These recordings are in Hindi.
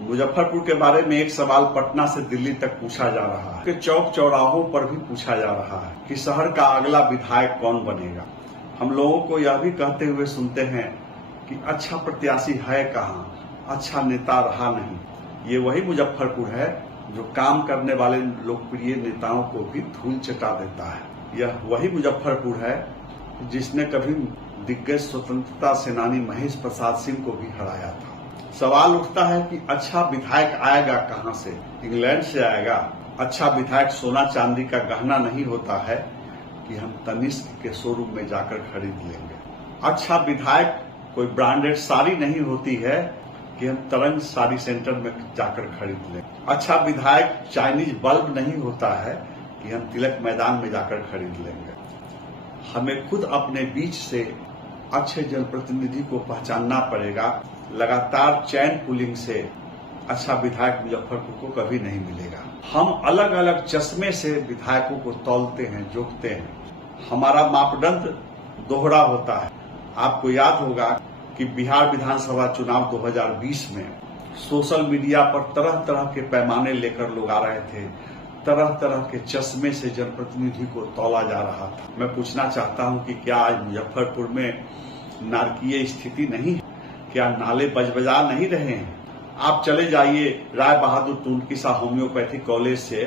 मुजफ्फरपुर के बारे में एक सवाल पटना से दिल्ली तक पूछा जा रहा है कि चौक चौराहों पर भी पूछा जा रहा है कि शहर का अगला विधायक कौन बनेगा। हम लोगों को यह भी कहते हुए सुनते हैं कि अच्छा प्रत्याशी है कहाँ, अच्छा नेता रहा नहीं। ये वही मुजफ्फरपुर है जो काम करने वाले लोकप्रिय नेताओं को भी धूल चटा देता है। यह वही मुजफ्फरपुर है जिसने कभी दिग्गज स्वतंत्रता सेनानी महेश प्रसाद सिंह को भी हराया था। सवाल उठता है कि अच्छा विधायक आएगा कहां से? इंग्लैंड से आएगा? अच्छा विधायक सोना चांदी का गहना नहीं होता है कि हम तनिष्क के शोरूम में जाकर खरीद लेंगे। अच्छा विधायक कोई ब्रांडेड साड़ी नहीं होती है कि हम तरंग साड़ी सेंटर में जाकर खरीद लें। अच्छा विधायक चाइनीज बल्ब नहीं होता है कि हम तिलक मैदान में जाकर खरीद लेंगे। हमें खुद अपने बीच से अच्छे जनप्रतिनिधि को पहचानना पड़ेगा। लगातार चैन पुलिंग से अच्छा विधायक मुजफ्फरपुर को कभी नहीं मिलेगा। हम अलग अलग चश्मे से विधायकों को तौलते हैं, जोखते हैं। हमारा मापदंड दोहरा होता है। आपको याद होगा कि बिहार विधानसभा चुनाव 2020 में सोशल मीडिया पर तरह तरह के पैमाने लेकर लोग आ रहे थे, तरह तरह के चश्मे से जनप्रतिनिधि को तौला जा रहा था। मैं पूछना चाहता हूं कि क्या आज मुजफ्फरपुर में नारकीय स्थिति नहीं है? क्या नाले बजबजा नहीं रहे हैं? आप चले जाइए राय बहादुर टूनकिसा होम्योपैथिक कॉलेज से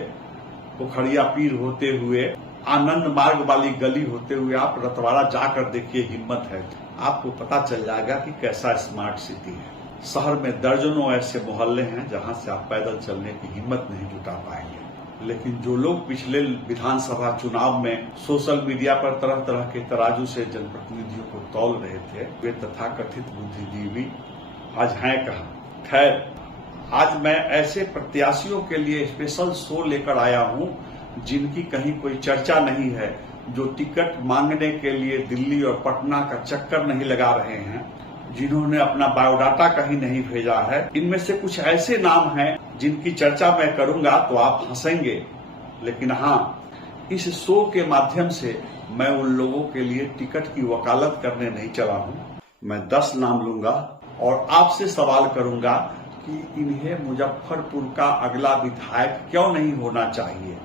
पोखरिया पीर होते हुए आनंद मार्ग वाली गली होते हुए आप रतवाड़ा जाकर देखिए, हिम्मत है आपको पता चल जाएगा कि कैसा स्मार्ट सिटी है। शहर में दर्जनों ऐसे मोहल्ले हैं जहां से आप पैदल चलने की हिम्मत नहीं जुटा पाएंगे। लेकिन जो लोग पिछले विधानसभा चुनाव में सोशल मीडिया पर तरह तरह के तराजू से जनप्रतिनिधियों को तौल रहे थे, वे तथाकथित बुद्धिजीवी आज हैं कहाँ? खैर, आज मैं ऐसे प्रत्याशियों के लिए स्पेशल शो लेकर आया हूं जिनकी कहीं कोई चर्चा नहीं है, जो टिकट मांगने के लिए दिल्ली और पटना का चक्कर नहीं लगा रहे हैं, जिन्होंने अपना बायोडाटा कहीं नहीं भेजा है। इनमें से कुछ ऐसे नाम हैं जिनकी चर्चा मैं करूंगा तो आप हंसेंगे, लेकिन हाँ, इस शो के माध्यम से मैं उन लोगों के लिए टिकट की वकालत करने नहीं चला हूं। मैं 10 नाम लूंगा और आपसे सवाल करूंगा कि इन्हें मुजफ्फरपुर का अगला विधायक क्यों नहीं होना चाहिए,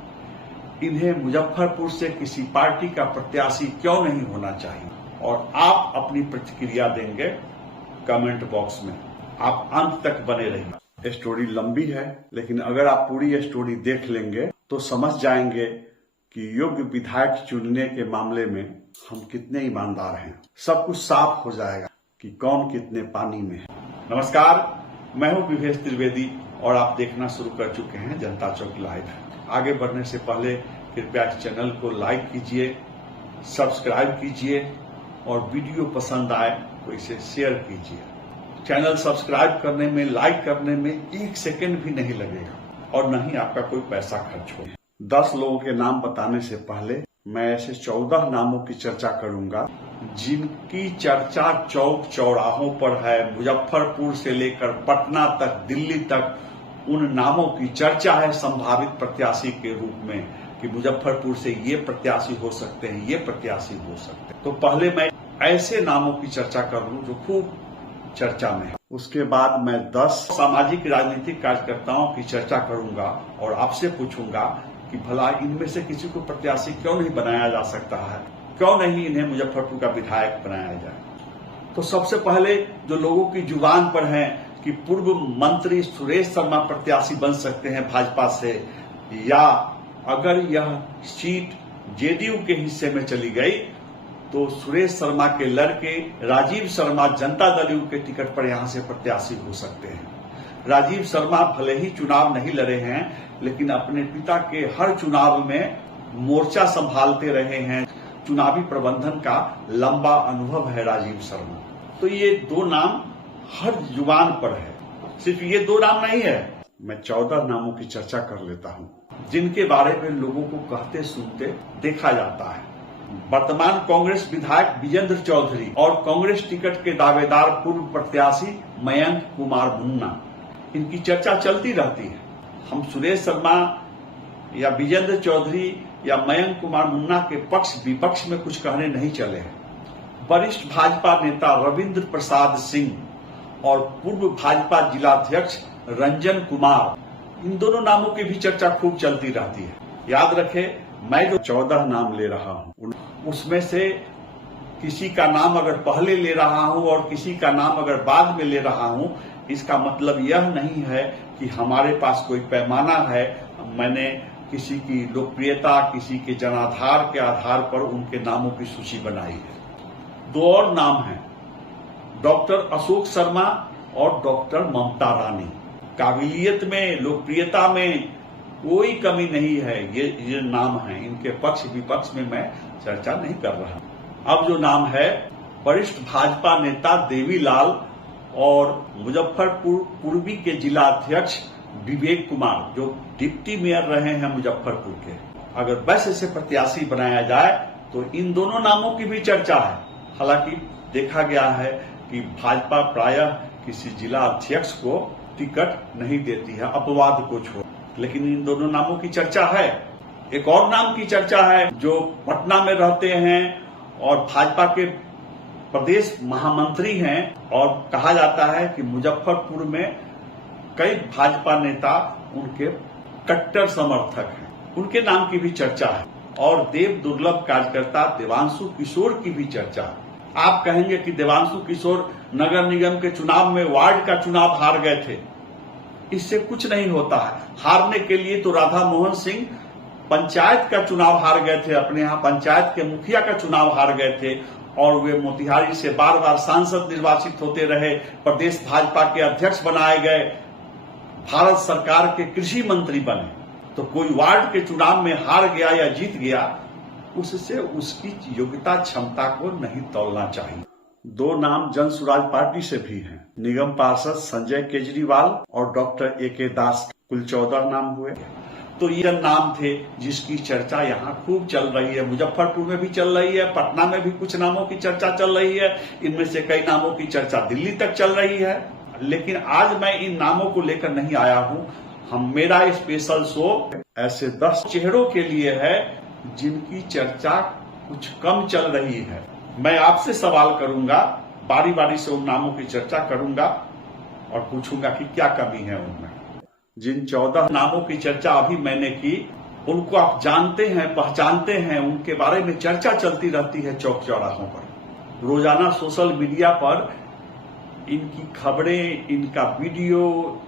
इन्हें मुजफ्फरपुर से किसी पार्टी का प्रत्याशी क्यों नहीं होना चाहिए, और आप अपनी प्रतिक्रिया देंगे कमेंट बॉक्स में। आप अंत तक बने रहिए। स्टोरी लंबी है, लेकिन अगर आप पूरी स्टोरी देख लेंगे तो समझ जाएंगे कि योग्य विधायक चुनने के मामले में हम कितने ईमानदार हैं। सब कुछ साफ हो जाएगा कि कौन कितने पानी में है। नमस्कार, मैं हूं विवेश त्रिवेदी और आप देखना शुरू कर चुके हैं जनता चौक लाइव। आगे बढ़ने से पहले कृपया इस चैनल को लाइक कीजिए, सब्सक्राइब कीजिए और वीडियो पसंद आए तो इसे शेयर कीजिए। चैनल सब्सक्राइब करने में, लाइक करने में 1 सेकंड भी नहीं लगेगा और न ही आपका कोई पैसा खर्च हो। 10 लोगों के नाम बताने से पहले मैं ऐसे 14 नामों की चर्चा करूंगा जिनकी चर्चा चौक चौराहों पर है। मुजफ्फरपुर से लेकर पटना तक, दिल्ली तक उन नामों की चर्चा है संभावित प्रत्याशी के रूप में कि मुजफ्फरपुर से ये प्रत्याशी हो सकते हैं, ये प्रत्याशी हो सकते हैं। तो पहले मैं ऐसे नामों की चर्चा कर लूं जो खूब चर्चा में है। उसके बाद मैं 10 सामाजिक राजनीतिक कार्यकर्ताओं की चर्चा करूंगा और आपसे पूछूंगा कि भला इनमें से किसी को प्रत्याशी क्यों नहीं बनाया जा सकता है, क्यों नहीं इन्हें मुजफ्फरपुर का विधायक बनाया जाए। तो सबसे पहले जो लोगों की जुबान पर है कि पूर्व मंत्री सुरेश शर्मा प्रत्याशी बन सकते हैं भाजपा से, या अगर यह सीट जेडीयू के हिस्से में चली गई तो सुरेश शर्मा के लड़के राजीव शर्मा जनता दल यू के टिकट पर यहां से प्रत्याशी हो सकते हैं। राजीव शर्मा भले ही चुनाव नहीं लड़े हैं, लेकिन अपने पिता के हर चुनाव में मोर्चा संभालते रहे हैं। चुनावी प्रबंधन का लंबा अनुभव है राजीव शर्मा। तो ये 2 नाम हर जुबान पर है। सिर्फ ये 2 नाम नहीं है, मैं 14 नामों की चर्चा कर लेता हूं जिनके बारे में लोगों को कहते सुनते देखा जाता है। वर्तमान कांग्रेस विधायक विजेंद्र चौधरी और कांग्रेस टिकट के दावेदार पूर्व प्रत्याशी मयंक कुमार मुन्ना, इनकी चर्चा चलती रहती है। हम सुरेश शर्मा या विजेंद्र चौधरी या मयंक कुमार मुन्ना के पक्ष विपक्ष में कुछ कहने नहीं चले हैं। वरिष्ठ भाजपा नेता रविंद्र प्रसाद सिंह और पूर्व भाजपा जिलाध्यक्ष रंजन कुमार, इन दोनों नामों की भी चर्चा खूब चलती रहती है। याद रखें, मैं जो 14 नाम ले रहा हूं उसमें से किसी का नाम अगर पहले ले रहा हूं और किसी का नाम अगर बाद में ले रहा हूं, इसका मतलब यह नहीं है कि हमारे पास कोई पैमाना है। मैंने किसी की लोकप्रियता, किसी के जनाधार के आधार पर उनके नामों की सूची बनाई है। दो और नाम हैं, डॉक्टर अशोक शर्मा और डॉक्टर ममता रानी। काबिलियत में, लोकप्रियता में कोई कमी नहीं है। ये नाम हैं, इनके पक्ष विपक्ष में मैं चर्चा नहीं कर रहा। अब जो नाम है, वरिष्ठ भाजपा नेता देवीलाल और मुजफ्फरपुर पूर्वी के जिला अध्यक्ष विवेक कुमार, जो डिप्टी मेयर रहे हैं मुजफ्फरपुर के, अगर वैसे से प्रत्याशी बनाया जाए तो इन दोनों नामों की भी चर्चा है। हालांकि देखा गया है कि भाजपा प्रायः किसी जिला अध्यक्ष को टिकट नहीं देती है, अपवाद को छोड़, लेकिन इन दोनों नामों की चर्चा है। एक और नाम की चर्चा है जो पटना में रहते हैं और भाजपा के प्रदेश महामंत्री हैं, और कहा जाता है कि मुजफ्फरपुर में कई भाजपा नेता उनके कट्टर समर्थक हैं। उनके नाम की भी चर्चा है। और देव दुर्लभ कार्यकर्ता देवांशु किशोर की भी चर्चा है। आप कहेंगे कि देवांशु किशोर नगर निगम के चुनाव में वार्ड का चुनाव हार गए थे। इससे कुछ नहीं होता है। हारने के लिए तो राधा मोहन सिंह पंचायत का चुनाव हार गए थे, अपने यहाँ पंचायत के मुखिया का चुनाव हार गए थे, और वे मोतिहारी से बार बार सांसद निर्वाचित होते रहे, प्रदेश भाजपा के अध्यक्ष बनाए गए, भारत सरकार के कृषि मंत्री बने। तो कोई वार्ड के चुनाव में हार गया या जीत गया, उससे उसकी योग्यता क्षमता को नहीं तौलना चाहिए। दो नाम जन सुराज पार्टी से भी हैं, निगम पार्षद संजय केजरीवाल और डॉक्टर AK दास। कुल 14 नाम हुए। तो ये नाम थे जिसकी चर्चा यहाँ खूब चल रही है। मुजफ्फरपुर में भी चल रही है, पटना में भी कुछ नामों की चर्चा चल रही है, इनमें से कई नामों की चर्चा दिल्ली तक चल रही है। लेकिन आज मैं इन नामों को लेकर नहीं आया हूँ। मेरा स्पेशल शो ऐसे 10 चेहरों के लिए है जिनकी चर्चा कुछ कम चल रही है। मैं आपसे सवाल करूंगा, बारी बारी से उन नामों की चर्चा करूंगा और पूछूंगा कि क्या कमी है उनमें। जिन 14 नामों की चर्चा अभी मैंने की, उनको आप जानते हैं, पहचानते हैं, उनके बारे में चर्चा चलती रहती है चौक चौराहों पर। रोजाना सोशल मीडिया पर इनकी खबरें, इनका वीडियो,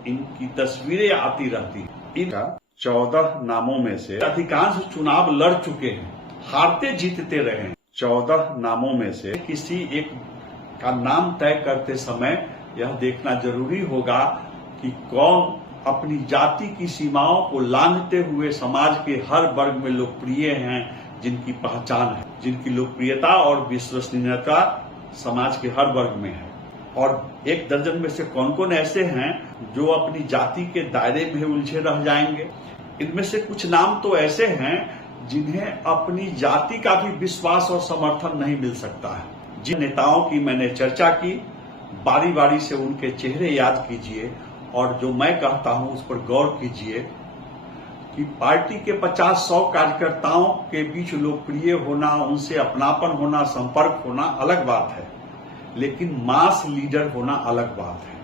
इनकी तस्वीरें आती रहती हैं। इनका 14 नामों में से अधिकांश चुनाव लड़ चुके हैं, हारते जीतते रहे हैं। 14 नामों में से किसी एक का नाम तय करते समय यह देखना जरूरी होगा कि कौन अपनी जाति की सीमाओं को लांघते हुए समाज के हर वर्ग में लोकप्रिय हैं, जिनकी पहचान है, जिनकी लोकप्रियता और विश्वसनीयता समाज के हर वर्ग में है। और एक दर्जन में से कौन कौन ऐसे हैं जो अपनी जाति के दायरे में उलझे रह जाएंगे। इनमें से कुछ नाम तो ऐसे हैं जिन्हें अपनी जाति का भी विश्वास और समर्थन नहीं मिल सकता है। जिन नेताओं की मैंने चर्चा की, बारी बारी से उनके चेहरे याद कीजिए और जो मैं कहता हूं उस पर गौर कीजिए कि पार्टी के 50-100 कार्यकर्ताओं के बीच लोकप्रिय होना, उनसे अपनापन होना, संपर्क होना अलग बात है, लेकिन मास लीडर होना अलग बात है।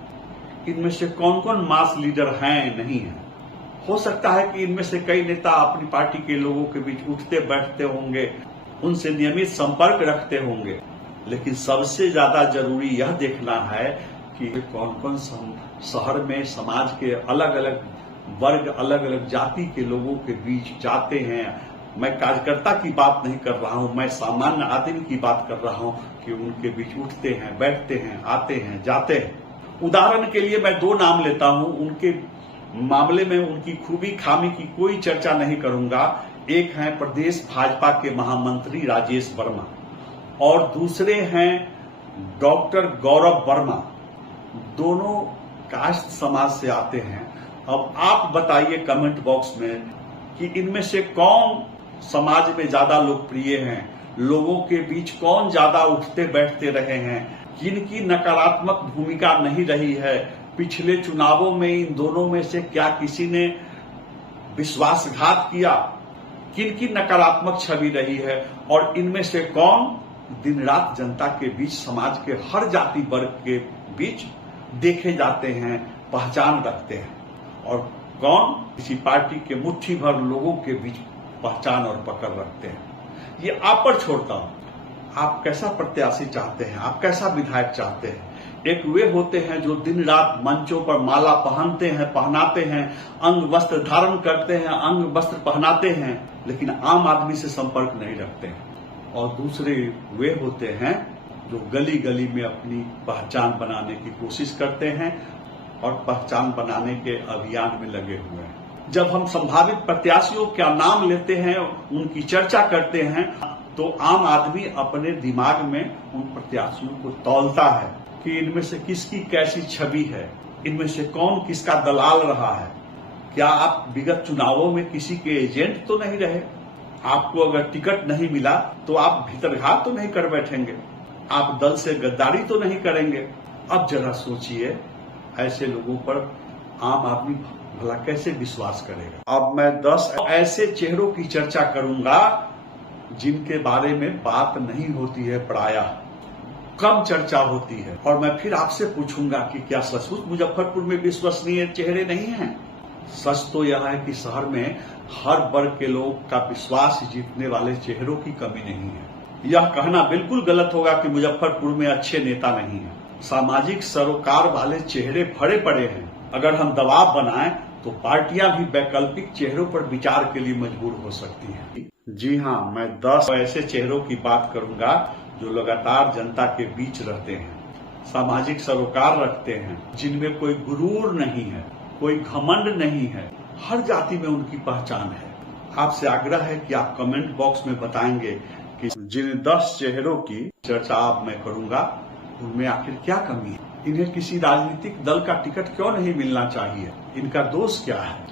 इनमें से कौन कौन मास लीडर हैं, नहीं है। हो सकता है कि इनमें से कई नेता अपनी पार्टी के लोगों के बीच उठते बैठते होंगे, उनसे नियमित संपर्क रखते होंगे, लेकिन सबसे ज्यादा जरूरी यह देखना है कि कौन कौन शहर में समाज के अलग अलग वर्ग, अलग अलग जाति के लोगों के बीच जाते हैं। मैं कार्यकर्ता की बात नहीं कर रहा हूं, मैं सामान्य आदमी की बात कर रहा हूं कि उनके बीच उठते हैं, बैठते हैं, आते हैं, जाते हैं। उदाहरण के लिए मैं 2 नाम लेता हूं, उनके मामले में उनकी खूबी खामी की कोई चर्चा नहीं करूंगा। एक हैं प्रदेश भाजपा के महामंत्री राजेश वर्मा और दूसरे हैं डॉक्टर गौरव वर्मा। दोनों कास्ट समाज से आते हैं। अब आप बताइए कमेंट बॉक्स में कि इनमें से कौन समाज में ज्यादा लोकप्रिय हैं, लोगों के बीच कौन ज्यादा उठते बैठते रहे हैं, किनकी नकारात्मक भूमिका नहीं रही है। पिछले चुनावों में इन दोनों में से क्या किसी ने विश्वासघात किया, किनकी नकारात्मक छवि रही है, और इनमें से कौन दिन रात जनता के बीच, समाज के हर जाति वर्ग के बीच देखे जाते हैं, पहचान रखते हैं और कौन किसी पार्टी के मुट्ठी भर लोगों के बीच पहचान और पकड़ रखते हैं। ये आप पर छोड़ता हूं, आप कैसा प्रत्याशी चाहते हैं, आप कैसा विधायक चाहते हैं। एक वे होते हैं जो दिन रात मंचों पर माला पहनते हैं, पहनाते हैं, अंग वस्त्र धारण करते हैं, अंग वस्त्र पहनाते हैं, लेकिन आम आदमी से संपर्क नहीं रखते हैं। और दूसरे वे होते हैं जो गली गली में अपनी पहचान बनाने की कोशिश करते हैं और पहचान बनाने के अभियान में लगे हुए हैं। जब हम संभावित प्रत्याशियों का नाम लेते हैं, उनकी चर्चा करते हैं, तो आम आदमी अपने दिमाग में उन प्रत्याशियों को तौलता है कि इनमें से किसकी कैसी छवि है, इनमें से कौन किसका दलाल रहा है। क्या आप विगत चुनावों में किसी के एजेंट तो नहीं रहे? आपको अगर टिकट नहीं मिला तो आप भीतरघात तो नहीं कर बैठेंगे, आप दल से गद्दारी तो नहीं करेंगे। अब जरा सोचिए, ऐसे लोगों पर आम आदमी भला कैसे विश्वास करेगा। अब मैं 10 ऐसे चेहरों की चर्चा करूंगा जिनके बारे में बात नहीं होती है, प्रायः कम चर्चा होती है। और मैं फिर आपसे पूछूंगा कि क्या सचमुच मुजफ्फरपुर में विश्वसनीय चेहरे नहीं हैं? सच तो यह है कि शहर में हर वर्ग के लोग का विश्वास जीतने वाले चेहरों की कमी नहीं है। यह कहना बिल्कुल गलत होगा कि मुजफ्फरपुर में अच्छे नेता नहीं है। सामाजिक सरोकार वाले चेहरे भरे पड़े हैं। अगर हम दबाव बनाएं तो पार्टियां भी वैकल्पिक चेहरों पर विचार के लिए मजबूर हो सकती हैं। जी हां, मैं 10 ऐसे चेहरों की बात करूंगा जो लगातार जनता के बीच रहते हैं, सामाजिक सरोकार रखते हैं, जिनमें कोई गुरूर नहीं है, कोई घमंड नहीं है, हर जाति में उनकी पहचान है। आपसे आग्रह है कि आप कमेंट बॉक्स में बताएंगे कि जिन 10 चेहरों की चर्चा अब मैं करूंगा उनमें आखिर क्या कमी है। इन्हें किसी राजनीतिक दल का टिकट क्यों नहीं मिलना चाहिए, इनका दोष क्या है।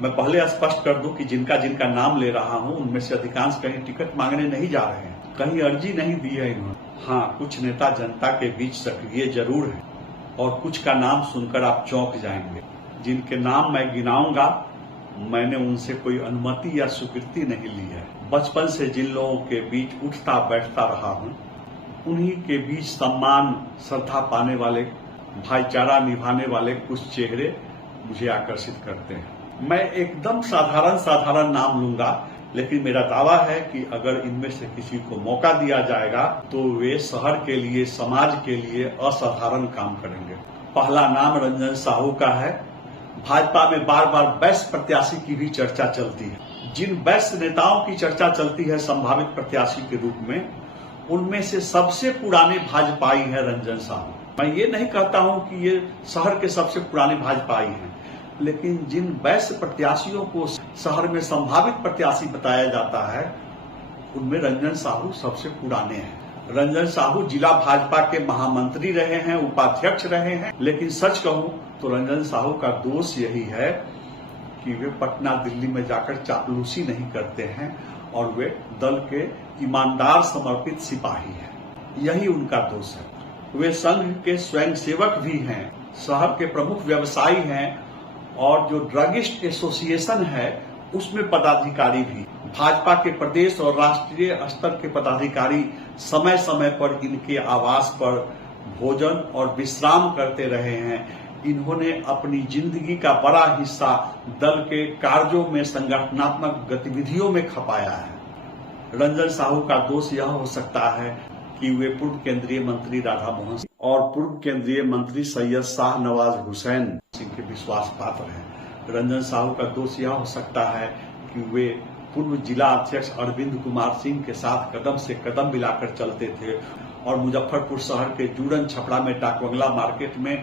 मैं पहले स्पष्ट कर दूं कि जिनका जिनका नाम ले रहा हूं उनमें से अधिकांश कहीं टिकट मांगने नहीं जा रहे हैं, कहीं अर्जी नहीं दी है इन्होंने। हाँ, कुछ नेता जनता के बीच सक्रिय जरूर है और कुछ का नाम सुनकर आप चौंक जाएंगे। जिनके नाम मैं गिनाऊंगा, मैंने उनसे कोई अनुमति या स्वीकृति नहीं ली है। बचपन से जिन लोगों के बीच उठता बैठता रहा हूं, उन्हीं के बीच सम्मान श्रद्धा पाने वाले, भाईचारा निभाने वाले कुछ चेहरे मुझे आकर्षित करते हैं। मैं एकदम साधारण नाम लूंगा, लेकिन मेरा दावा है कि अगर इनमें से किसी को मौका दिया जाएगा तो वे शहर के लिए, समाज के लिए असाधारण काम करेंगे। पहला नाम रंजन साहू का है। भाजपा में बार बार वैश्य प्रत्याशी की भी चर्चा चलती है। जिन वैश्य नेताओं की चर्चा चलती है संभावित प्रत्याशी के रूप में, उनमें से सबसे पुराने भाजपाई है रंजन साहू। मैं ये नहीं कहता हूं कि ये शहर के सबसे पुराने भाजपाई हैं, लेकिन जिन वैश्य प्रत्याशियों को शहर में संभावित प्रत्याशी बताया जाता है, उनमें रंजन साहू सबसे पुराने हैं। रंजन साहू जिला भाजपा के महामंत्री रहे हैं, उपाध्यक्ष रहे हैं, लेकिन सच कहूं तो रंजन साहू का दोष यही है कि वे पटना दिल्ली में जाकर चापलूसी नहीं करते हैं और वे दल के ईमानदार समर्पित सिपाही हैं। यही उनका दोष है। वे संघ के स्वयंसेवक भी हैं, शहर के प्रमुख व्यवसायी हैं और जो ड्रगिस्ट एसोसिएशन है उसमें पदाधिकारी भी। भाजपा के प्रदेश और राष्ट्रीय स्तर के पदाधिकारी समय समय पर इनके आवास पर भोजन और विश्राम करते रहे हैं। इन्होंने अपनी जिंदगी का बड़ा हिस्सा दल के कार्यों में, संगठनात्मक गतिविधियों में खपाया है। रंजन साहू का दोष यह हो सकता है कि वे पूर्व केंद्रीय मंत्री राधा मोहन सिंह और पूर्व केंद्रीय मंत्री सैयद शाहनवाज हुसैन सिंह के विश्वास पात्र हैं। रंजन साहू का दोष यह हो सकता है कि वे पूर्व जिला अध्यक्ष अरविंद कुमार सिंह के साथ कदम से कदम मिलाकर चलते थे और मुजफ्फरपुर शहर के जूड़न छपड़ा में डाकबंगला मार्केट में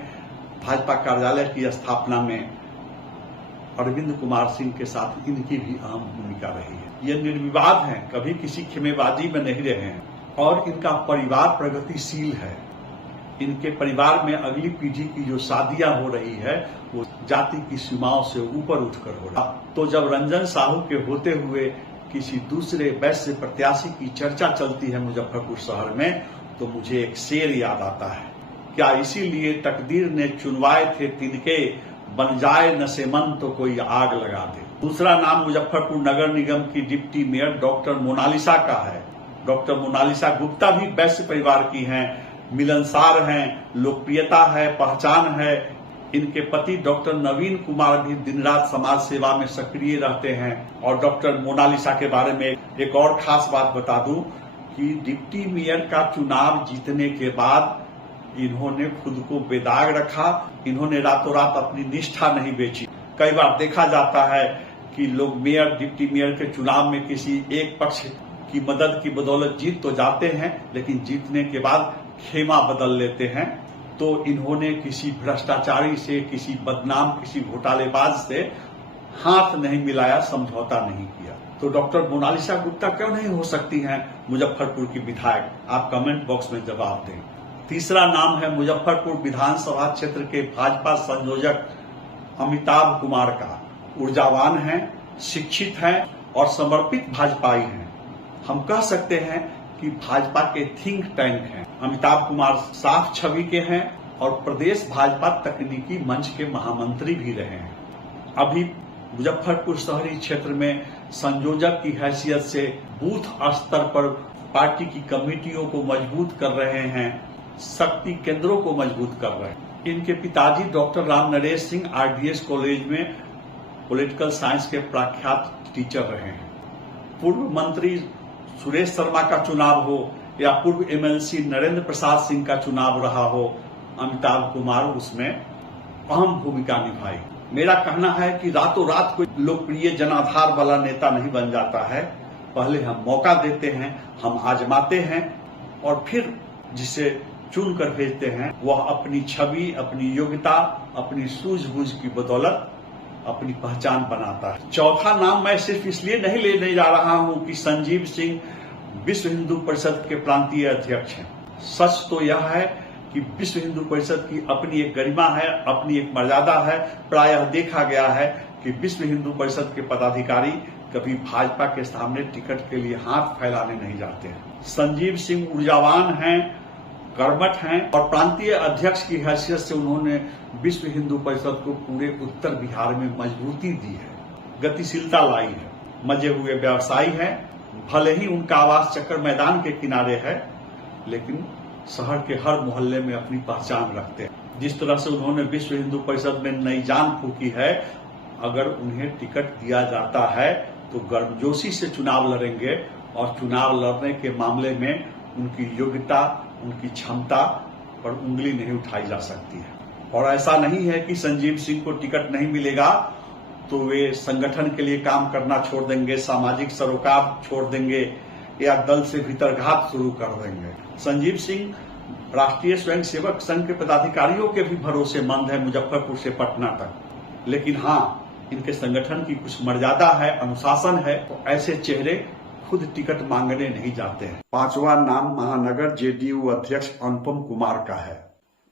भाजपा कार्यालय की स्थापना में अरविंद कुमार सिंह के साथ इनकी भी अहम भूमिका रही है। ये निर्विवाद हैं, कभी किसी खेमेबाजी में नहीं रहे हैं और इनका परिवार प्रगतिशील है। इनके परिवार में अगली पीढ़ी की जो शादियां हो रही है वो जाति की सीमाओं से ऊपर उठकर हो रहा है। तो जब रंजन साहू के होते हुए किसी दूसरे वैश्य प्रत्याशी की चर्चा चलती है मुजफ्फरपुर शहर में, तो मुझे एक शेर याद आता है, क्या इसीलिए तकदीर ने चुनवाए थे तिनके, बन जाए नशेमन तो कोई आग लगा दे। दूसरा नाम मुजफ्फरपुर नगर निगम की डिप्टी मेयर डॉक्टर मोनालिसा का है। डॉक्टर मोनालिसा गुप्ता भी वैश्य परिवार की हैं, मिलनसार हैं, लोकप्रियता है, पहचान है, इनके पति डॉक्टर नवीन कुमार भी दिन रात समाज सेवा में सक्रिय रहते हैं। और डॉक्टर मोनालिसा के बारे में एक और खास बात बता दूं कि डिप्टी मेयर का चुनाव जीतने के बाद इन्होंने खुद को बेदाग रखा। इन्होंने रातों रात अपनी निष्ठा नहीं बेची। कई बार देखा जाता है कि लोग मेयर डिप्टी मेयर के चुनाव में किसी एक पक्ष की मदद की बदौलत जीत तो जाते हैं, लेकिन जीतने के बाद खेमा बदल लेते हैं। तो इन्होंने किसी भ्रष्टाचारी से, किसी बदनाम, किसी घोटालेबाज से हाथ नहीं मिलाया, समझौता नहीं किया। तो डॉक्टर मोनालिसा गुप्ता क्यों नहीं हो सकती हैं मुजफ्फरपुर की विधायक? आप कमेंट बॉक्स में जवाब दें। तीसरा नाम है मुजफ्फरपुर विधानसभा क्षेत्र के भाजपा संयोजक अमिताभ कुमार का। ऊर्जावान हैं, शिक्षित हैं और समर्पित भाजपाई हैं। हम कह सकते हैं कि भाजपा के थिंक टैंक हैं। अमिताभ कुमार साफ छवि के हैं और प्रदेश भाजपा तकनीकी मंच के महामंत्री भी रहे हैं। अभी मुजफ्फरपुर शहरी क्षेत्र में संयोजक की हैसियत से बूथ स्तर पर पार्टी की कमेटियों को मजबूत कर रहे हैं, शक्ति केंद्रों को मजबूत कर रहे हैं। इनके पिताजी doctor Ram Naresh Singh RDS college में पॉलिटिकल साइंस के प्रख्यात टीचर रहे हैं। पूर्व मंत्री सुरेश शर्मा का चुनाव हो या पूर्व एमएलसी नरेंद्र प्रसाद सिंह का चुनाव रहा हो, अमिताभ कुमार उसमें अहम भूमिका निभाई। मेरा कहना है कि रातों रात कोई लोकप्रिय जनाधार वाला नेता नहीं बन जाता है। पहले हम मौका देते हैं, हम आजमाते हैं और फिर जिसे चुन कर भेजते हैं वह अपनी छवि, अपनी योग्यता, अपनी सूझबूझ की बदौलत अपनी पहचान बनाता है। चौथा नाम मैं सिर्फ इसलिए नहीं लेने जा रहा हूं कि संजीव सिंह विश्व हिंदू परिषद के प्रांतीय अध्यक्ष हैं। सच तो यह है कि विश्व हिंदू परिषद की अपनी एक गरिमा है, अपनी एक मर्यादा है। प्रायः देखा गया है कि विश्व हिंदू परिषद के पदाधिकारी कभी भाजपा के सामने टिकट के लिए हाथ फैलाने नहीं जाते हैं। संजीव सिंह ऊर्जावान हैं, कर्मठ हैं और प्रांतीय अध्यक्ष की हैसियत से उन्होंने विश्व हिंदू परिषद को पूरे उत्तर बिहार में मजबूती दी है, गतिशीलता लाई है। मजे हुए व्यवसायी हैं, भले ही उनका आवास चक्कर मैदान के किनारे है, लेकिन शहर के हर मोहल्ले में अपनी पहचान रखते हैं। जिस तरह से उन्होंने विश्व हिंदू परिषद में नई जान फूंकी है, अगर उन्हें टिकट दिया जाता है तो गर्मजोशी से चुनाव लड़ेंगे और चुनाव लड़ने के मामले में उनकी योग्यता, उनकी क्षमता पर उंगली नहीं उठाई जा सकती है। और ऐसा नहीं है कि संजीव सिंह को टिकट नहीं मिलेगा तो वे संगठन के लिए काम करना छोड़ देंगे, सामाजिक सरोकार छोड़ देंगे या दल से भीतरघात शुरू कर देंगे। संजीव सिंह राष्ट्रीय स्वयंसेवक संघ के पदाधिकारियों के भी भरोसेमंद है मुजफ्फरपुर से पटना तक। लेकिन हाँ, इनके संगठन की कुछ मर्यादा है, अनुशासन है, तो ऐसे चेहरे खुद टिकट मांगने नहीं जाते हैं। पांचवा नाम महानगर जेडीयू अध्यक्ष अनुपम कुमार का है।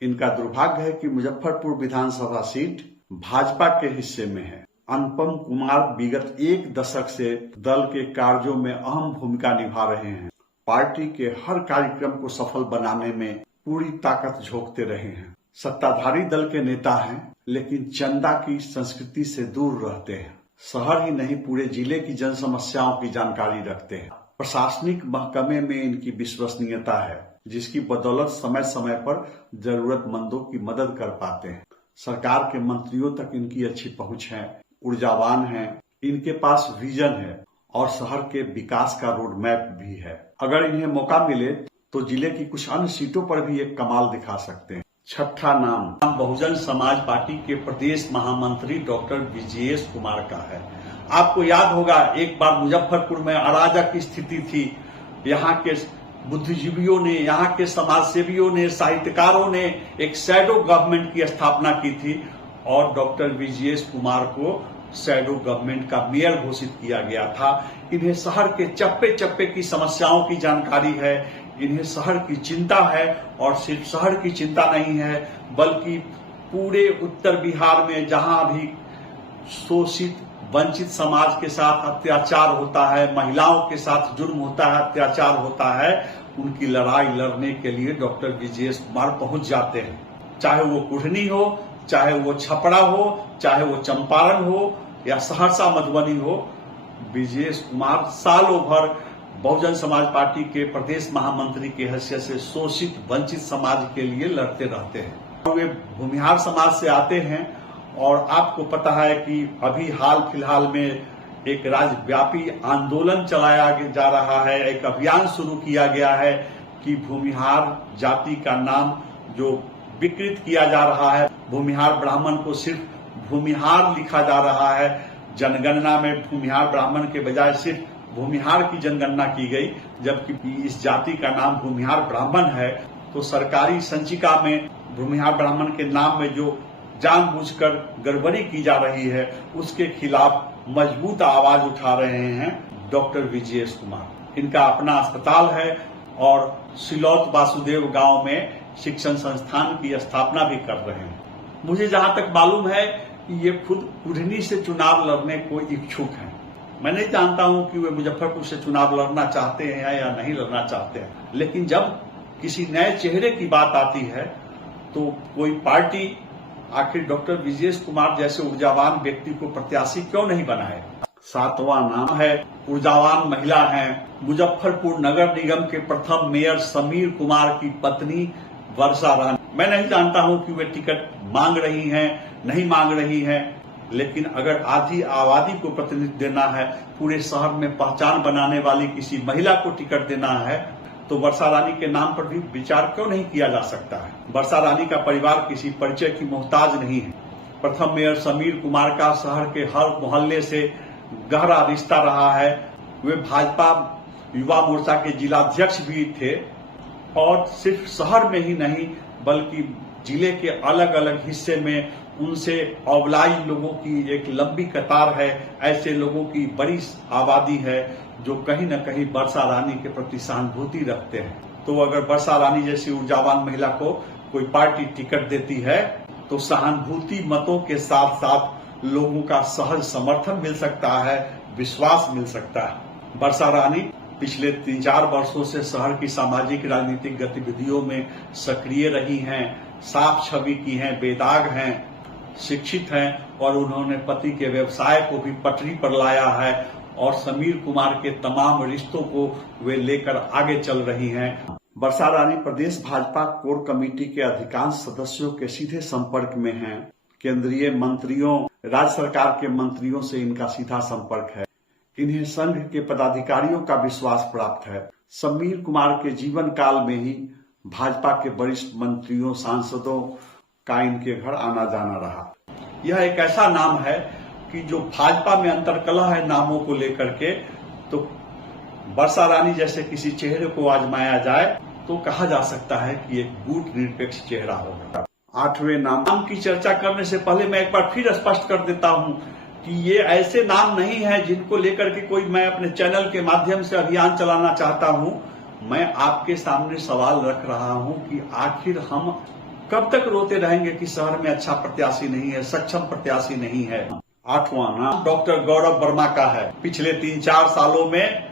इनका दुर्भाग्य है कि मुजफ्फरपुर विधानसभा सीट भाजपा के हिस्से में है। अनुपम कुमार विगत एक दशक से दल के कार्यों में अहम भूमिका निभा रहे हैं। पार्टी के हर कार्यक्रम को सफल बनाने में पूरी ताकत झोंकते रहे हैं। सत्ताधारी दल के नेता हैं, लेकिन चंदा की संस्कृति से दूर रहते हैं। शहर ही नहीं, पूरे जिले की जन समस्याओं की जानकारी रखते हैं। प्रशासनिक महकमे में इनकी विश्वसनीयता है, जिसकी बदौलत समय समय पर जरूरतमंदों की मदद कर पाते हैं। सरकार के मंत्रियों तक इनकी अच्छी पहुंच है। ऊर्जावान हैं, इनके पास विजन है और शहर के विकास का रोड मैप भी है। अगर इन्हें मौका मिले तो जिले की कुछ अन्य सीटों पर भी एक कमाल दिखा सकते हैं। छठा नाम बहुजन समाज पार्टी के प्रदेश महामंत्री डॉक्टर विजयेश कुमार का है। आपको याद होगा, एक बार मुजफ्फरपुर में अराजक की स्थिति थी। यहाँ के बुद्धिजीवियों ने, यहाँ के समाज सेवियों ने, साहित्यकारों ने एक शैडो गवर्नमेंट की स्थापना की थी और डॉक्टर विजयेश कुमार को शैडो गवर्नमेंट का मेयर घोषित किया गया था। इन्हें शहर के चप्पे चप्पे की समस्याओं की जानकारी है, इन्हें शहर की चिंता है और सिर्फ शहर की चिंता नहीं है, बल्कि पूरे उत्तर बिहार में जहां भी शोषित वंचित समाज के साथ अत्याचार होता है, महिलाओं के साथ जुर्म होता है, अत्याचार होता है, उनकी लड़ाई लड़ने के लिए डॉक्टर विजयेश कुमार पहुंच जाते हैं। चाहे वो कुढ़नी हो, चाहे वो छपरा हो, चाहे वो चंपारण हो या सहरसा मधुबनी हो, विजयेश कुमार सालों भर बहुजन समाज पार्टी के प्रदेश महामंत्री की हैसियत से शोषित वंचित समाज के लिए लड़ते रहते हैं। वे भूमिहार समाज से आते हैं और आपको पता है कि अभी हाल फिलहाल में एक राज्यव्यापी आंदोलन चलाया जा रहा है, एक अभियान शुरू किया गया है कि भूमिहार जाति का नाम जो विकृत किया जा रहा है, भूमिहार ब्राह्मण को सिर्फ भूमिहार लिखा जा रहा है। जनगणना में भूमिहार ब्राह्मण के बजाय सिर्फ भूमिहार की जनगणना की गई, जबकि इस जाति का नाम भूमिहार ब्राह्मण है। तो सरकारी संचिका में भूमिहार ब्राह्मण के नाम में जो जानबूझकर गड़बड़ी की जा रही है, उसके खिलाफ मजबूत आवाज उठा रहे हैं डॉक्टर विजयेश कुमार। इनका अपना अस्पताल है और सिलौत वासुदेव गांव में शिक्षण संस्थान की स्थापना भी कर रहे हैं। मुझे जहां तक मालूम है कि ये खुद कुढ़नी से चुनाव लड़ने को इच्छुक हैं। मैं नहीं जानता हूं कि वे मुजफ्फरपुर से चुनाव लड़ना चाहते हैं या नहीं लड़ना चाहते हैं, लेकिन जब किसी नए चेहरे की बात आती है तो कोई पार्टी आखिर डॉक्टर विजयेश कुमार जैसे ऊर्जावान व्यक्ति को प्रत्याशी क्यों नहीं बनाए। 7वां नाम है, ऊर्जावान महिला हैं, मुजफ्फरपुर नगर निगम के प्रथम मेयर समीर कुमार की पत्नी वर्षा रानी। मैं नहीं जानता हूं कि वे टिकट मांग रही हैं, नहीं मांग रही हैं, लेकिन अगर आधी आबादी को प्रतिनिधित्व देना है, पूरे शहर में पहचान बनाने वाली किसी महिला को टिकट देना है, तो वर्षा रानी के नाम पर भी विचार क्यों नहीं किया जा सकता है। वर्षा रानी का परिवार किसी परिचय की मोहताज नहीं है। प्रथम मेयर समीर कुमार का शहर के हर मोहल्ले से गहरा रिश्ता रहा है। वे भाजपा युवा मोर्चा के जिलाध्यक्ष भी थे और सिर्फ शहर में ही नहीं बल्कि जिले के अलग अलग हिस्से में उनसे अवलाई लोगों की एक लंबी कतार है। ऐसे लोगों की बड़ी आबादी है जो कहीं न कहीं वर्षा रानी के प्रति सहानुभूति रखते हैं। तो अगर वर्षा रानी जैसी ऊर्जावान महिला को कोई पार्टी टिकट देती है तो सहानुभूति मतों के साथ साथ लोगों का सहज समर्थन मिल सकता है, विश्वास मिल सकता है। वर्षा रानी पिछले 3-4 वर्षों से शहर की सामाजिक राजनीतिक गतिविधियों में सक्रिय रही हैं, साफ छवि की हैं, बेदाग हैं, शिक्षित हैं और उन्होंने पति के व्यवसाय को भी पटरी पर लाया है और समीर कुमार के तमाम रिश्तों को वे लेकर आगे चल रही हैं। वर्षा रानी प्रदेश भाजपा कोर कमेटी के अधिकांश सदस्यों के सीधे संपर्क में हैं। केंद्रीय मंत्रियों, राज्य सरकार के मंत्रियों से इनका सीधा संपर्क है। इन्हें संघ के पदाधिकारियों का विश्वास प्राप्त है। समीर कुमार के जीवन काल में ही भाजपा के वरिष्ठ मंत्रियों, सांसदों का इनके घर आना जाना रहा। यह एक ऐसा नाम है कि जो भाजपा में अंतर्कलह है नामों को लेकर के, तो वर्षा रानी जैसे किसी चेहरे को आजमाया जाए तो कहा जा सकता है कि एक गुट निरपेक्ष चेहरा होगा। 8वें नाम की चर्चा करने से पहले मैं एक बार फिर स्पष्ट कर देता हूं कि ये ऐसे नाम नहीं है जिनको लेकर के कोई मैं अपने चैनल के माध्यम से अभियान चलाना चाहता हूं। मैं आपके सामने सवाल रख रहा हूं कि आखिर हम कब तक रोते रहेंगे कि शहर में अच्छा प्रत्याशी नहीं है, सक्षम प्रत्याशी नहीं है। 8वां नाम डॉक्टर गौरव वर्मा का है। पिछले 3-4 सालों में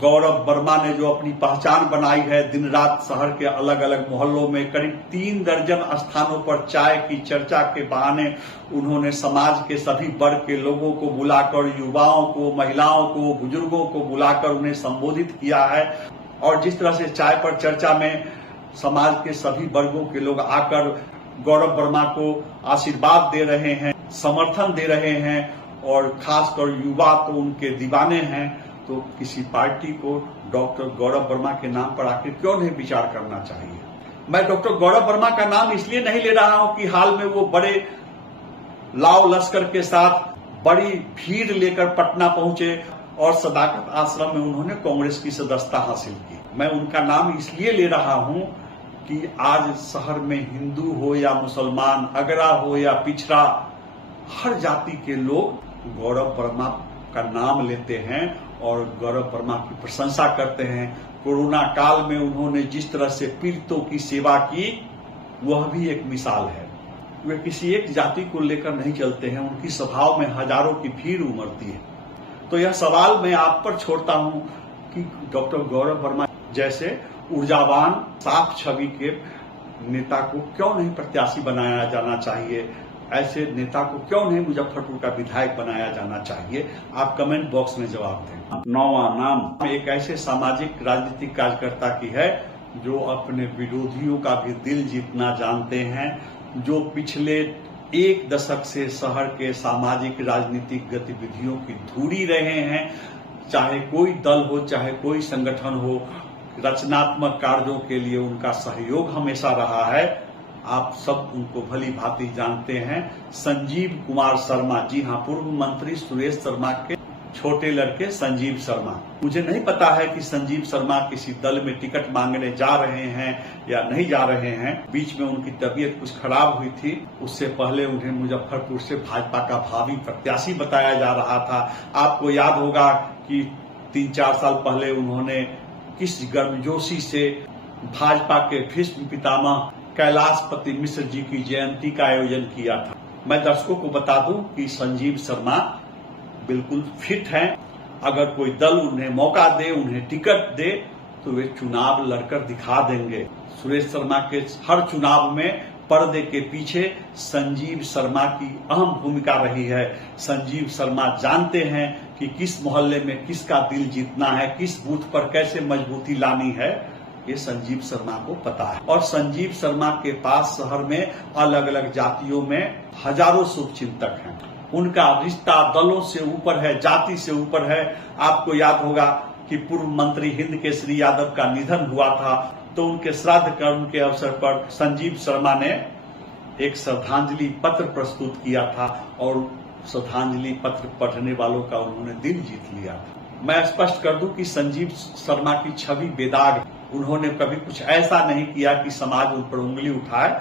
गौरव वर्मा ने जो अपनी पहचान बनाई है, दिन रात शहर के अलग अलग मोहल्लों में करीब 3 दर्जन स्थानों पर चाय की चर्चा के बहाने उन्होंने समाज के सभी वर्ग के लोगों को बुलाकर, युवाओं को, महिलाओं को, बुजुर्गों को बुलाकर उन्हें संबोधित किया है। और जिस तरह से चाय पर चर्चा में समाज के सभी वर्गों के लोग आकर गौरव वर्मा को आशीर्वाद दे रहे हैं, समर्थन दे रहे हैं और खासकर युवा तो उनके दीवाने हैं, तो किसी पार्टी को डॉक्टर गौरव वर्मा के नाम पर आखिर क्यों नहीं विचार करना चाहिए। मैं डॉक्टर गौरव वर्मा का नाम इसलिए नहीं ले रहा हूं कि हाल में वो बड़े लाव लश्कर के साथ बड़ी भीड़ लेकर पटना पहुंचे और सदाकत आश्रम में उन्होंने कांग्रेस की सदस्यता हासिल की। मैं उनका नाम इसलिए ले रहा हूं कि आज शहर में हिंदू हो या मुसलमान, अगरा हो या पिछड़ा, हर जाति के लोग गौरव वर्मा का नाम लेते हैं और गौरव वर्मा की प्रशंसा करते हैं। कोरोना काल में उन्होंने जिस तरह से पीड़ितों की सेवा की, वह भी एक मिसाल है। वे किसी एक जाति को लेकर नहीं चलते हैं, उनकी सभाओं में हजारों की भीड़ उमड़ती है। तो यह सवाल मैं आप पर छोड़ता हूं कि डॉक्टर गौरव वर्मा जैसे ऊर्जावान, साफ छवि के नेता को क्यों नहीं प्रत्याशी बनाया जाना चाहिए, ऐसे नेता को क्यों नहीं मुजफ्फरपुर का विधायक बनाया जाना चाहिए। आप कमेंट बॉक्स में जवाब दें। 9वां नाम एक ऐसे सामाजिक राजनीतिक कार्यकर्ता की है जो अपने विरोधियों का भी दिल जीतना जानते हैं, जो पिछले एक दशक से शहर के सामाजिक राजनीतिक गतिविधियों की धूरी रहे हैं। चाहे कोई दल हो, चाहे कोई संगठन हो, रचनात्मक कार्यों के लिए उनका सहयोग हमेशा रहा है। आप सब उनको भली भांति जानते हैं। संजीव कुमार शर्मा, जी हाँ, पूर्व मंत्री सुरेश शर्मा के छोटे लड़के संजीव शर्मा। मुझे नहीं पता है कि संजीव शर्मा किसी दल में टिकट मांगने जा रहे हैं या नहीं जा रहे हैं। बीच में उनकी तबीयत कुछ खराब हुई थी, उससे पहले उन्हें मुजफ्फरपुर से भाजपा का भावी प्रत्याशी बताया जा रहा था। आपको याद होगा कि 3-4 साल पहले उन्होंने किस गर्मजोशी से भाजपा के भीष्म पितामह कैलाशपति मिश्र जी की जयंती का आयोजन किया था। मैं दर्शकों को बता दूं कि संजीव शर्मा बिल्कुल फिट हैं। अगर कोई दल उन्हें मौका दे, उन्हें टिकट दे, तो वे चुनाव लड़कर दिखा देंगे। सुरेश शर्मा के हर चुनाव में पर्दे के पीछे संजीव शर्मा की अहम भूमिका रही है। संजीव शर्मा जानते हैं कि किस मोहल्ले में किसका दिल जीतना है, किस बूथ पर कैसे मजबूती लानी है, ये संजीव शर्मा को पता है। और संजीव शर्मा के पास शहर में अलग अलग जातियों में हजारों शुभचिंतक हैं। उनका रिश्ता दलों से ऊपर है, जाति से ऊपर है। आपको याद होगा कि पूर्व मंत्री हिंद केसरी यादव का निधन हुआ था, तो उनके श्राद्ध कर्म के अवसर पर संजीव शर्मा ने एक श्रद्धांजलि पत्र प्रस्तुत किया था और श्रद्धांजलि पत्र पढ़ने वालों का उन्होंने दिल जीत लिया था। मैं स्पष्ट कर दूं कि संजीव शर्मा की छवि बेदाग। उन्होंने कभी कुछ ऐसा नहीं किया कि समाज उन पर उंगली उठाए,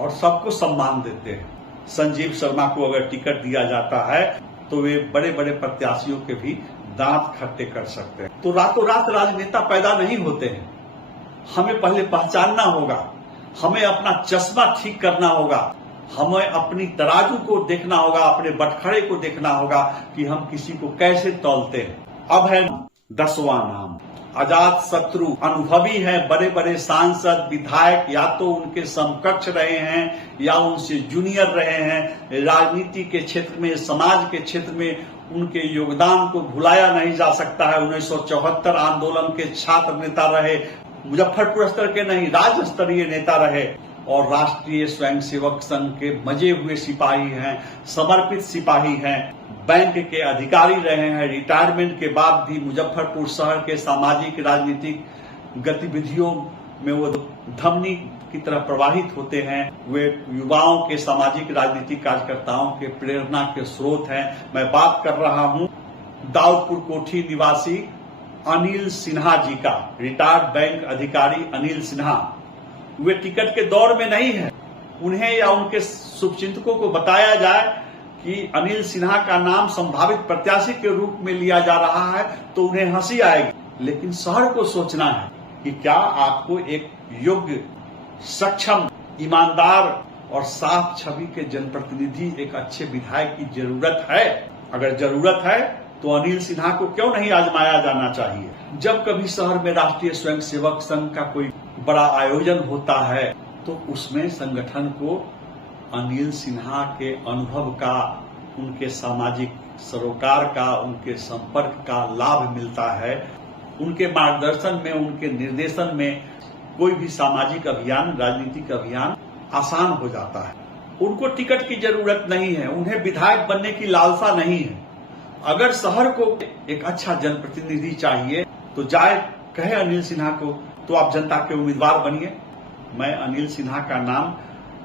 और सबको सम्मान देते हैं। संजीव शर्मा को अगर टिकट दिया जाता है तो वे बड़े बड़े प्रत्याशियों के भी दांत खट्टे कर सकते हैं। तो रातों रात राजनेता पैदा नहीं होते हैं। हमें पहले पहचानना होगा, हमें अपना चश्मा ठीक करना होगा, हमें अपनी तराजू को देखना होगा, अपने बटखरे को देखना होगा कि हम किसी को कैसे तौलते हैं। अब है 10वां नाम, अजात शत्रु। अनुभवी हैं, बड़े बड़े सांसद विधायक या तो उनके समकक्ष रहे हैं या उनसे जूनियर रहे हैं। राजनीति के क्षेत्र में, समाज के क्षेत्र में उनके योगदान को भुलाया नहीं जा सकता है। 1974 आंदोलन के छात्र नेता रहे, मुजफ्फरपुर स्तर के नहीं, राज्य स्तरीय नेता रहे, और राष्ट्रीय स्वयंसेवक संघ के मजे हुए सिपाही हैं, समर्पित सिपाही हैं, बैंक के अधिकारी रहे हैं। रिटायरमेंट के बाद भी मुजफ्फरपुर शहर के सामाजिक राजनीतिक गतिविधियों में वो धमनी की तरह प्रवाहित होते हैं। वे युवाओं के सामाजिक राजनीतिक कार्यकर्ताओं के प्रेरणा के स्रोत हैं। मैं बात कर रहा हूं दाऊदपुर कोठी निवासी अनिल सिन्हा जी का। रिटायर्ड बैंक अधिकारी अनिल सिन्हा, वे टिकट के दौर में नहीं है। उन्हें या उनके शुभचिंतकों को बताया जाए कि अनिल सिन्हा का नाम संभावित प्रत्याशी के रूप में लिया जा रहा है तो उन्हें हंसी आएगी। लेकिन शहर को सोचना है कि क्या आपको एक योग्य, सक्षम, ईमानदार और साफ छवि के जनप्रतिनिधि, एक अच्छे विधायक की जरूरत है। अगर जरूरत है तो अनिल सिन्हा को क्यों नहीं आजमाया जाना चाहिए। जब कभी शहर में राष्ट्रीय स्वयंसेवक संघ का कोई बड़ा आयोजन होता है तो उसमें संगठन को अनिल सिन्हा के अनुभव का, उनके सामाजिक सरोकार का, उनके संपर्क का लाभ मिलता है। उनके मार्गदर्शन में, उनके निर्देशन में कोई भी सामाजिक अभियान, राजनीतिक अभियान आसान हो जाता है। उनको टिकट की जरूरत नहीं है, उन्हें विधायक बनने की लालसा नहीं है। अगर शहर को एक अच्छा जनप्रतिनिधि चाहिए तो जाए कहे अनिल सिन्हा को, तो आप जनता के उम्मीदवार बनिए। मैं अनिल सिन्हा का नाम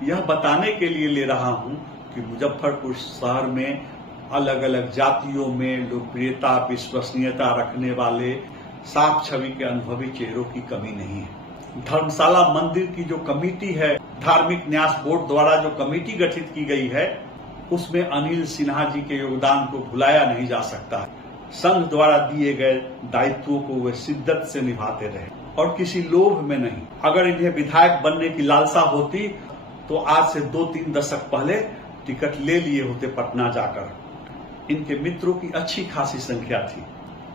यह बताने के लिए ले रहा हूं कि मुजफ्फरपुर शहर में अलग अलग जातियों में लोकप्रियता, विश्वसनीयता रखने वाले साफ छवि के अनुभवी चेहरों की कमी नहीं है। धर्मशाला मंदिर की जो कमेटी है, धार्मिक न्यास बोर्ड द्वारा जो कमेटी गठित की गई है, उसमें अनिल सिन्हा जी के योगदान को भुलाया नहीं जा सकता। संघ द्वारा दिए गए दायित्वों को वे शिद्दत से निभाते रहे और किसी लोभ में नहीं। अगर इन्हें विधायक बनने की लालसा होती तो आज से 2-3 दशक पहले टिकट ले लिए होते पटना जाकर। इनके मित्रों की अच्छी खासी संख्या थी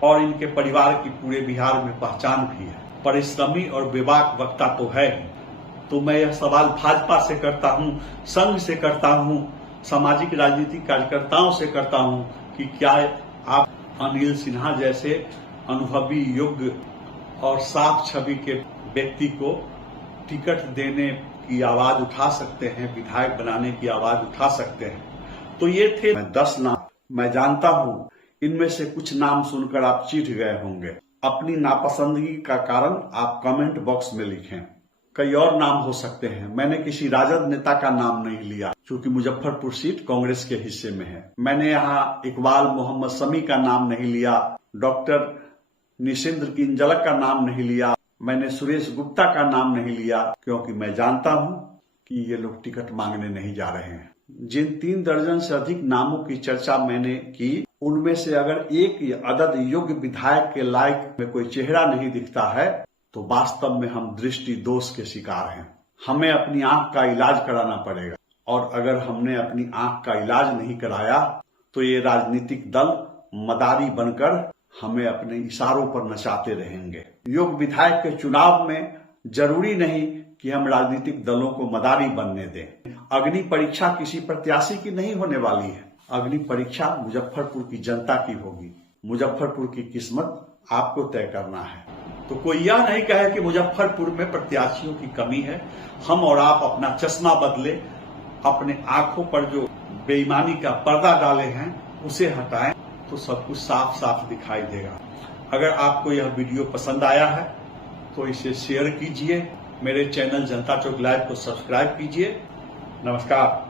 और इनके परिवार की पूरे बिहार में पहचान भी है। परिश्रमी और बेबाक वक्ता तो है ही। तो मैं यह सवाल भाजपा से करता हूं, संघ से करता हूं, सामाजिक राजनीतिक कार्यकर्ताओं से करता हूं कि क्या आप अनिल सिन्हा जैसे अनुभवी, योग्य और साफ छवि के व्यक्ति को टिकट देने की आवाज उठा सकते हैं, विधायक बनाने की आवाज उठा सकते हैं। तो ये थे 10 नाम। मैं जानता हूं इनमें से कुछ नाम सुनकर आप चिढ़ गए होंगे। अपनी नापसंदगी का कारण आप कमेंट बॉक्स में लिखें। कई और नाम हो सकते हैं। मैंने किसी राजद नेता का नाम नहीं लिया क्योंकि मुजफ्फरपुर सीट कांग्रेस के हिस्से में है। मैंने यहाँ इकबाल मोहम्मद शमी का नाम नहीं लिया, डॉक्टर निशिंद्र किंजलक का नाम नहीं लिया, मैंने सुरेश गुप्ता का नाम नहीं लिया, क्योंकि मैं जानता हूं कि ये लोग टिकट मांगने नहीं जा रहे हैं। जिन 3 दर्जन से अधिक नामों की चर्चा मैंने की, उनमें से अगर एक अदद योग्य विधायक के लायक में कोई चेहरा नहीं दिखता है तो वास्तव में हम दृष्टि दोष के शिकार हैं। हमें अपनी आंख का इलाज कराना पड़ेगा, और अगर हमने अपनी आंख का इलाज नहीं कराया तो ये राजनीतिक दल मदारी बनकर हमें अपने इशारों पर नचाते रहेंगे। योग्य विधायक के चुनाव में जरूरी नहीं कि हम राजनीतिक दलों को मदारी बनने दें। अग्नि परीक्षा किसी प्रत्याशी की नहीं होने वाली है। अग्नि परीक्षा मुजफ्फरपुर की जनता की होगी। मुजफ्फरपुर की किस्मत आपको तय करना है। तो कोई यह नहीं कहे कि मुजफ्फरपुर में प्रत्याशियों की कमी है। हम और आप अपना चश्मा बदले, अपने आंखों पर जो बेईमानी का पर्दा डाले हैं उसे हटाएं तो सब कुछ साफ साफ दिखाई देगा। अगर आपको यह वीडियो पसंद आया है तो इसे शेयर कीजिए। मेरे चैनल जनता चौक लाइव को सब्सक्राइब कीजिए। नमस्कार।